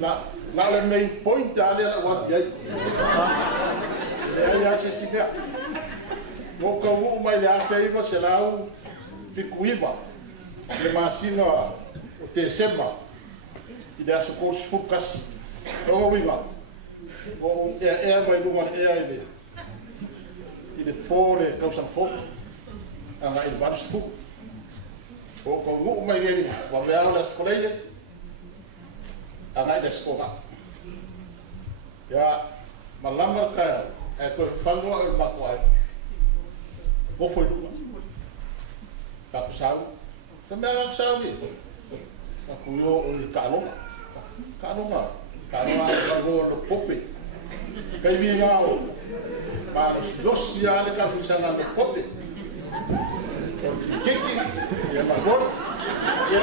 na le main point ale la wa ya ya se singa mo ka mo mai le afe va se lau fikuiva le masina o te sema i le aso ko fukas o wiva o mai lu mai ile pore causa fo anga il bar fu o ko mo mai le wa ve ala skoleje anga ile skola ya malamba ka e ko fango o bakwai mo foi lu ka pasau também não sabe a cuyo o calonga no pope kai vinga o para dos ya le ka fusana no pope kiki ya magor ya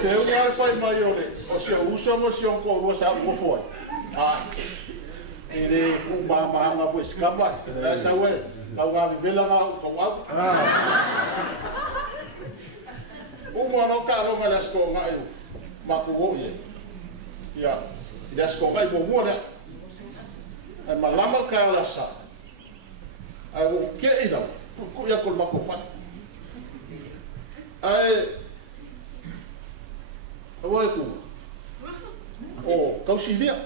que eu não faz maior o se usa moção com o sa o foi ele uma foi escapa essa ué kau ngā bela ngā kau au. Uma no ka lo ngā sko ngā iu. Maku o ie. Ia, i sko ngā i mo mua rea. Ai malama ka ala sa. Ai o ke i rau. Ku ia kol mako whana. Ai, awa e ku. O, kau siria.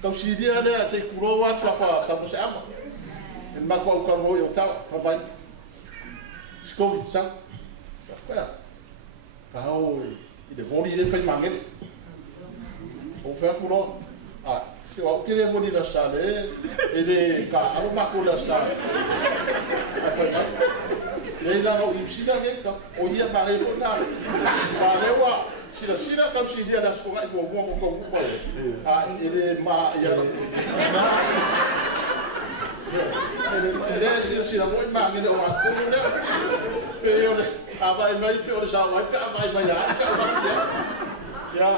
Kau siria rea se kurowa safa sabu se ama. El más guau que voy a estar, papá. Escobi, ¿sabes? Cau y de boli de fe mangel. O fe puro. Si o que de boli la sale, y de ca algo más con la sale. Le la no usida que o día para el nada. Para lewa, si la sida cau si día las coga y con y de ma ya. Ele se não vai mais ele vai tudo né peore vai peore só vai já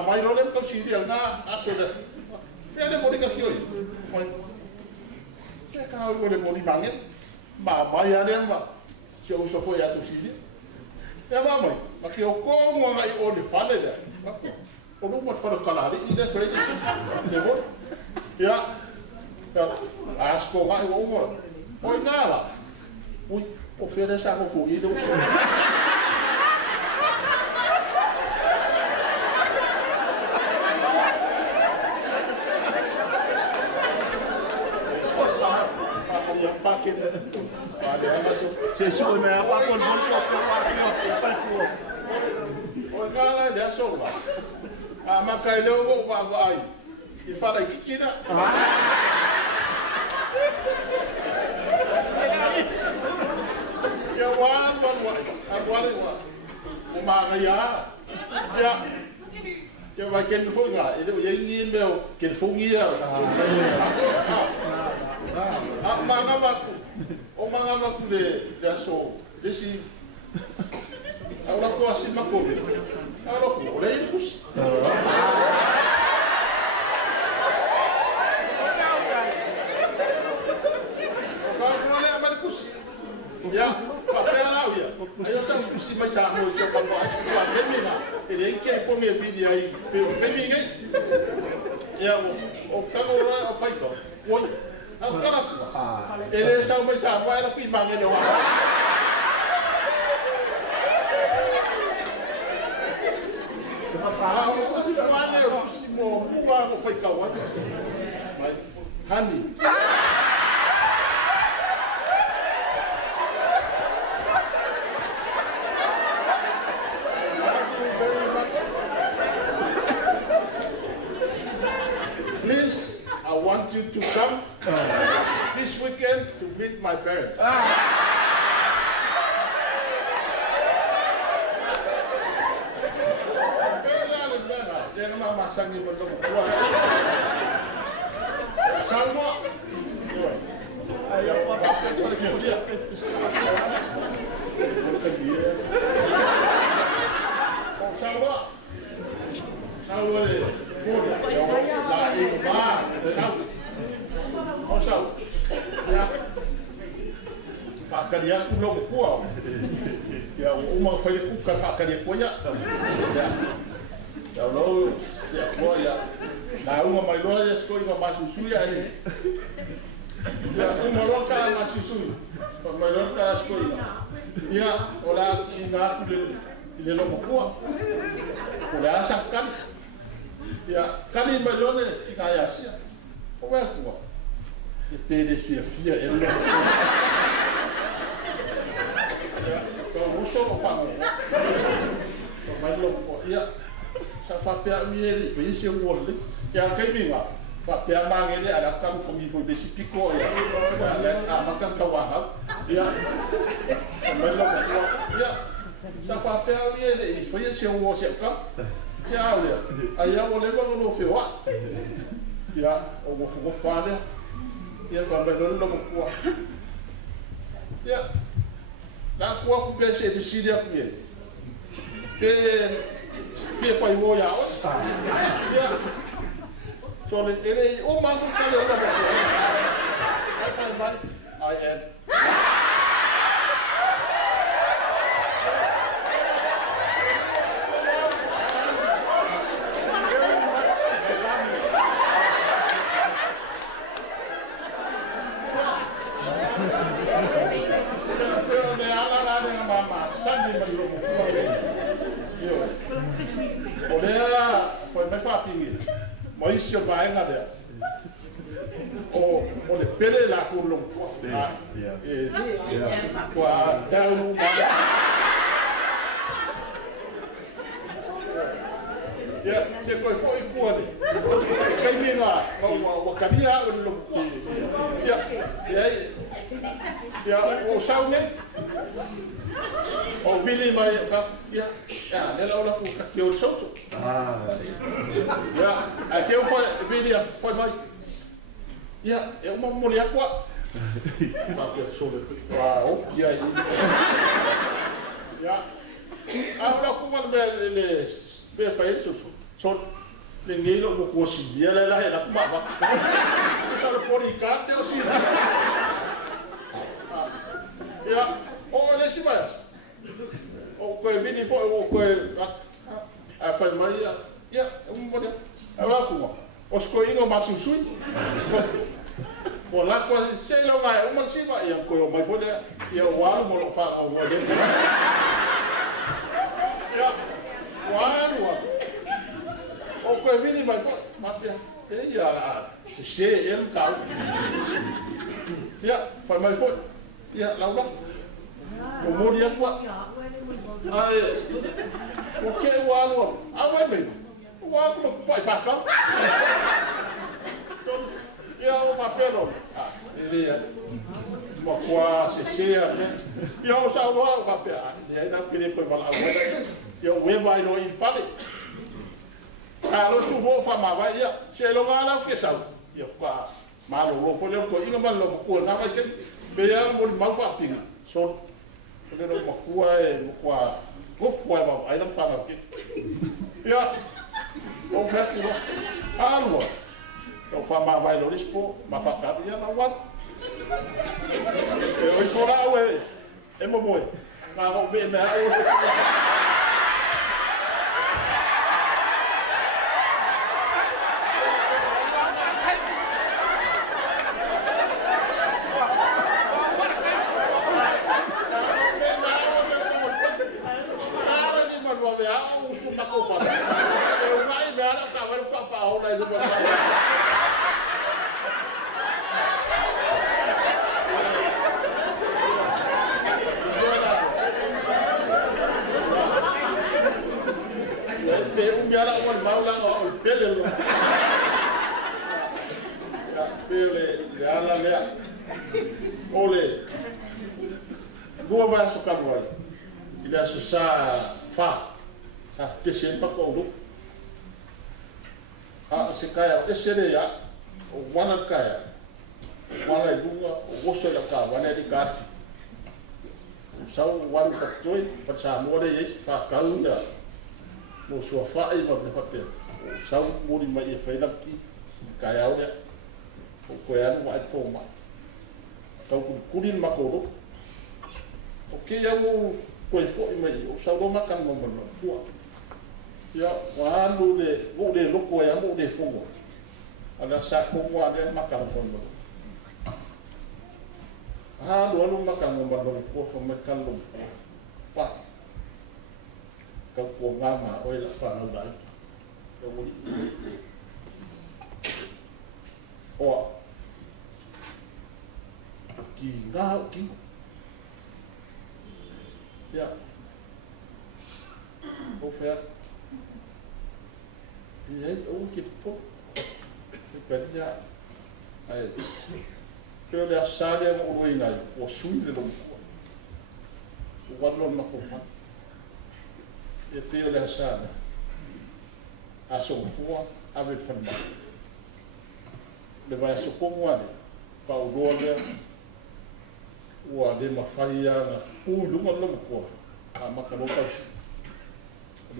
vai não lembra se dia na asoda ele pode que aqui mas se cá ele pode mangen vai a lembra se eu só foi a tu se é mamãe mas eu como vai onde fala já o não pode falar calado e de frente depois já asko vai o umor. Oi nala. Ui, oferece a fogueira. Se sui me apa kon oi nala de asola. A makai leo vai. E fala kikina. Ya wan agora o maria ya vai que ele foi lá ele ia nem meu que ele foi ia o manga de aso desse agora com assim macobe agora com leigos ya papel lá ia aí eu só preciso mais arroz eu para lá terminar ele quer for minha vida aí pelo ninguém ya o cara faz então oi o cara ele só mais arroz ela fiz mangue não o coisa do ano eu próximo uma foi cauã mas honey Please, I want you to come this weekend to meet my parents. Fakaria ulo kuau. Ya uma foi ku ka fakaria kuya. Kalau ya gua ya tahu mau lo ya sekolah nggak masuk suya ini. Ya aku mau kan masuk suya. Kalau lo kan sekolah. Ya orang tinggal di dalam kuah. Udah asap kan. Ya kali belum ni kaya sih. Kau kuah. Dipede fia elok. Ya kau usah faham. Kau belum kuah. Ya sampai pihak ni berisi uang ni. Yang kami ngah. Pak pihak mang ini ada kan pemimpin desi piko ya. Makan kawah. Ya belum kuah. Ya sampai pihak ni berisi uang siapa? Ya dia. Ayah boleh bangun ofewa. Ya, o fada. Ya sampai belum kuah. Ya. Dah kuah aku biasa di sini aku ni. Dia pai wo ya. Ya. Soalnya ini umang kali orang. I am. Sanji belum yo. Oleh foi me fa pingi. Mo isio vai na dia. O le pele la kulung. Ah, ya. Kwa tahu ya, se foi kuali. Kami na wa kadia belum. Ya, ya o saune. O Billy mai ya nela ola ku ka kio soso ya a kio foi Billy foi mai ya eu mo mori aqua ma que sobre o ya ya agora ku mal be fai soso so ninguém lo conseguia lá ela ku ma só por icate o sim ya olha se vai o que vini foi o que a faz mais ya pode agora como os coinhos mais sui lá quase sei lá vai uma cima e a coisa mais foi e o ar mo fa o mo dentro ya o ar o que vini vai foi mas ya se ele cau ya faz mais foi ya lá vai kemudian buat, okey walau, awal ni, walau aku buat fakam, ya papel ini ya, makwa sesia, ya usah awal papel, ya nak pilih pembal awal, ya weba ino infalik, kalau subuh faham apa ya, selongan aku kesal, ya kau malu, boleh kau ingat malu, kau nama kan, biar boleh mau faham, so Pero makua gofua ba ai não fala aqui. Ya. O resto não. Algo. Eu fama vai lo rispo, ma fa capia na wat. Eu fora ué. É moi. Ka ho be na o. Oleh dua bahasa kabuai, tidak susah fah, tapi siapa kau dulu? Sekaya esere ya, wana kaya, wana dua, wosol kaya, wana di kaki. Sau wana kacoi, bersama dia fah kalunda, musuh fah ini berdepan. Sau mudi mai faedah ki, kaya dia, koyan mai forma. Tau kurin makoro. Okey, yang kau foi mai, usah lo makan memang buat. ya walu le mo le loko ya mo le fongo ala sa ko mo ale makang kono ha lo lu makang mo ba lo ko fo me kan lo pa ka ko ngama o la fa no dai ko mo di o ki nga ki ya o fer e o que pô pedia ai pelo le asale mo ruina o sui le lo o guardo na copa e pelo le asale a so fua a ver forma le vai so como ale pa o dole o ale ma faia na o lunga lo ko a makalo ka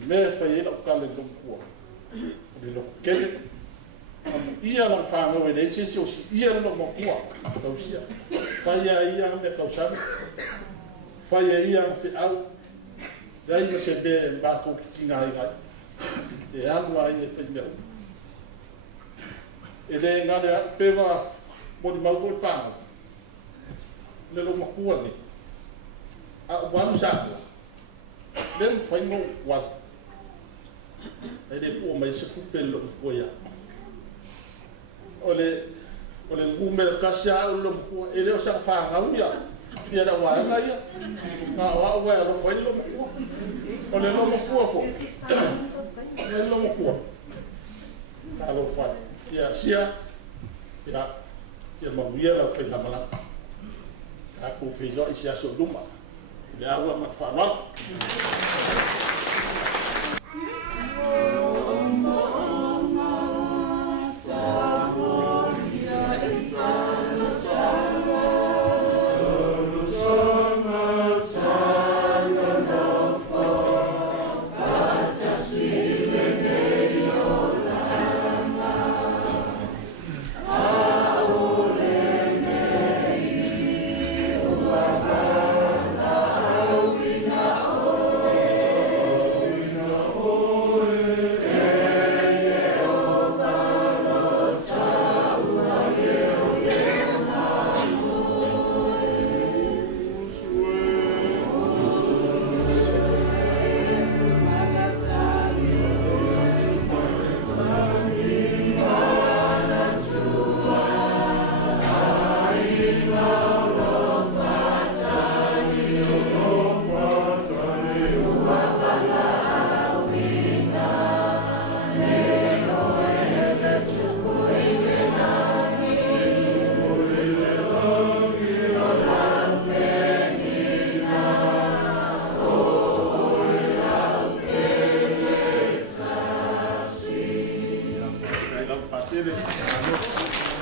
me faia o kale lo ko de lo kele ia la fa no de se o ia lo mo ko ko sia faia ia me ka usar faia ia fe au dai me se be ba ko kinga ia e anu ai e fe me e le ngale peva mo di mau ko fa le lo mo ko ni a wan sa le fa no wa e de po mai se kupelo ko ya ole ngumel kasya lo ko ele o sa fa nga uya ya da wa nga ya na wa wa lo fa lo ko ole lo mo ko fo ele lo mo ko ta lo fa ya sia ya mo ya la fa la mala ta ko fe jo isia so duma ya wa ma fa wa Gracias.